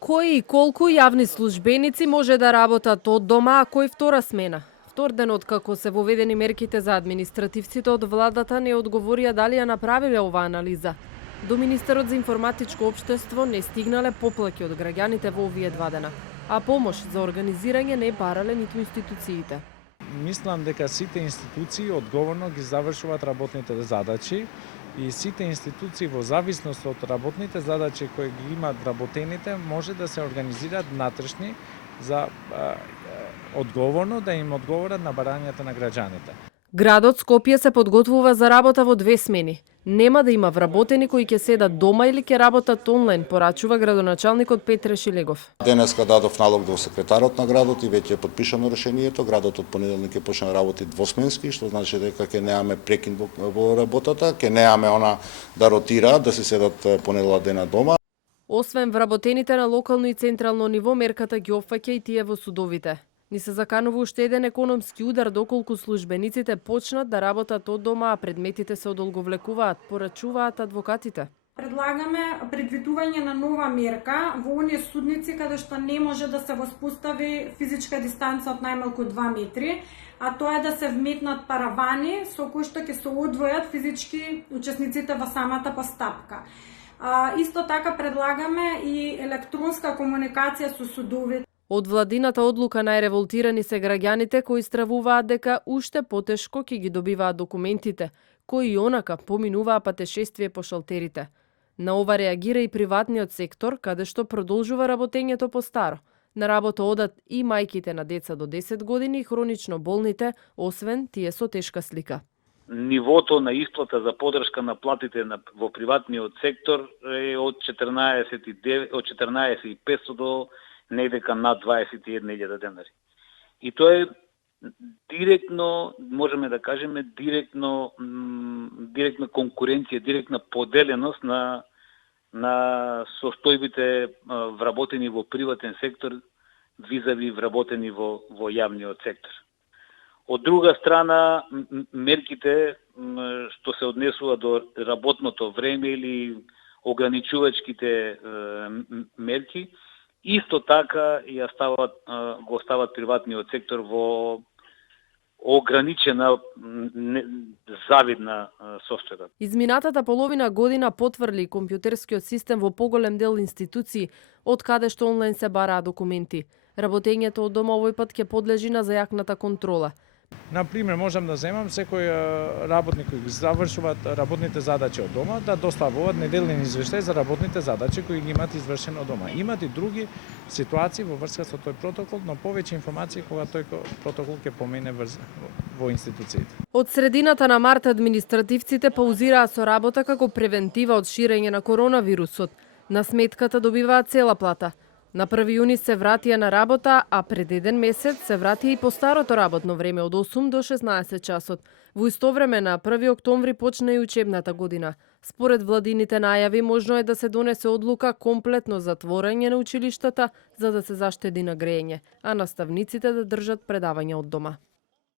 Кои и колку јавни службеници може да работат од дома, а кој втора смена? Втор ден откако се воведени мерките за административците од владата не одговорија дали ја направиле оваа анализа. До Министерот за информатичко општество не стигнале поплаки од граѓаните во овие 2 дена, а помош за организирање не барале ниту институциите. Мислам дека сите институции одговорно ги завршуваат работните задачи и сите институции во зависност од работните задачи кои ги имаат вработените може да се организираат внатрешни за одговорно да им одговорат на барањата на граѓаните. Градот Скопје се подготвува за работа во 2 смени. Нема да има вработени кои ќе седат дома или ќе работат онлайн, порачува градоначалникот Петре Шилегов. Денеска дадов налог до секретарот на градот и веќе е подпишано решението. Градот од понеделник ќе почне да работи двосменски, што значи дека ќе немаме прекин во работата, ќе немаме она да ротира, да се седат понедела дена дома. Освен вработените на локално и централно ниво, мерката ги опфаќа и тие во судовите. Ни се заканува уште еден економски удар доколку службениците почнат да работат од дома, а предметите се одолговлекуваат, порачуваат адвокатите. Предлагаме предвидување на нова мерка во оние судници каде што не може да се воспостави физичка дистанца од најмалку 2 метри, а тоа е да се вметнат паравани со кои што ќе се одвојат физички учесниците во самата постапка. Исто така предлагаме и електронска комуникација со судовите. Од владината одлука најреволтирани се граѓаните кои стравуваат дека уште потешко ќе ги добиваат документите, кои и онака поминуваа патешествие по шалтерите. На ова реагира и приватниот сектор, каде што продолжува работењето по старо. На работа одат и мајките на деца до 10 години и хронично болните, освен тие со тешка слика. Нивото на исплата за поддршка на платите во приватниот сектор е од 14.500 до недека над 21.000 денари. И тоа е директно, можеме да кажеме, директна конкуренција, директна поделеност на состојбите вработени во приватен сектор визави вработени во јавниот сектор. Од друга страна, мерките што се однесува до работното време или ограничувачките мерки, исто така го остават приватниот сектор во ограничена завидна состојба. Изминатата половина година потврди компјутерскиот систем во поголем дел институции, од каде што онлайн се бараа документи. Работењето од дома овој пат ќе подлежи на зајакната контрола. Например, можам да земам секој работник кој ги завршуваат работните задачи од дома да доставуваат неделен извештај за работните задачи кои ги имаат извршено од дома. Имат и други ситуации во врска со тој протокол, но повеќе информации кога тој протокол ќе помене во институциите. Од средината на март административците паузираа со работа како превентива од ширење на коронавирусот. На сметката добиваат цела плата. На 1 јуни се вратија на работа, а пред 1 месец се вратија и по старото работно време од 8 до 16 часот. Во исто време на 1 октомври почна и учебната година. Според владините најави, можно е да се донесе одлука комплетно затворање на училиштата за да се заштеди на грејење, а наставниците да држат предавања од дома.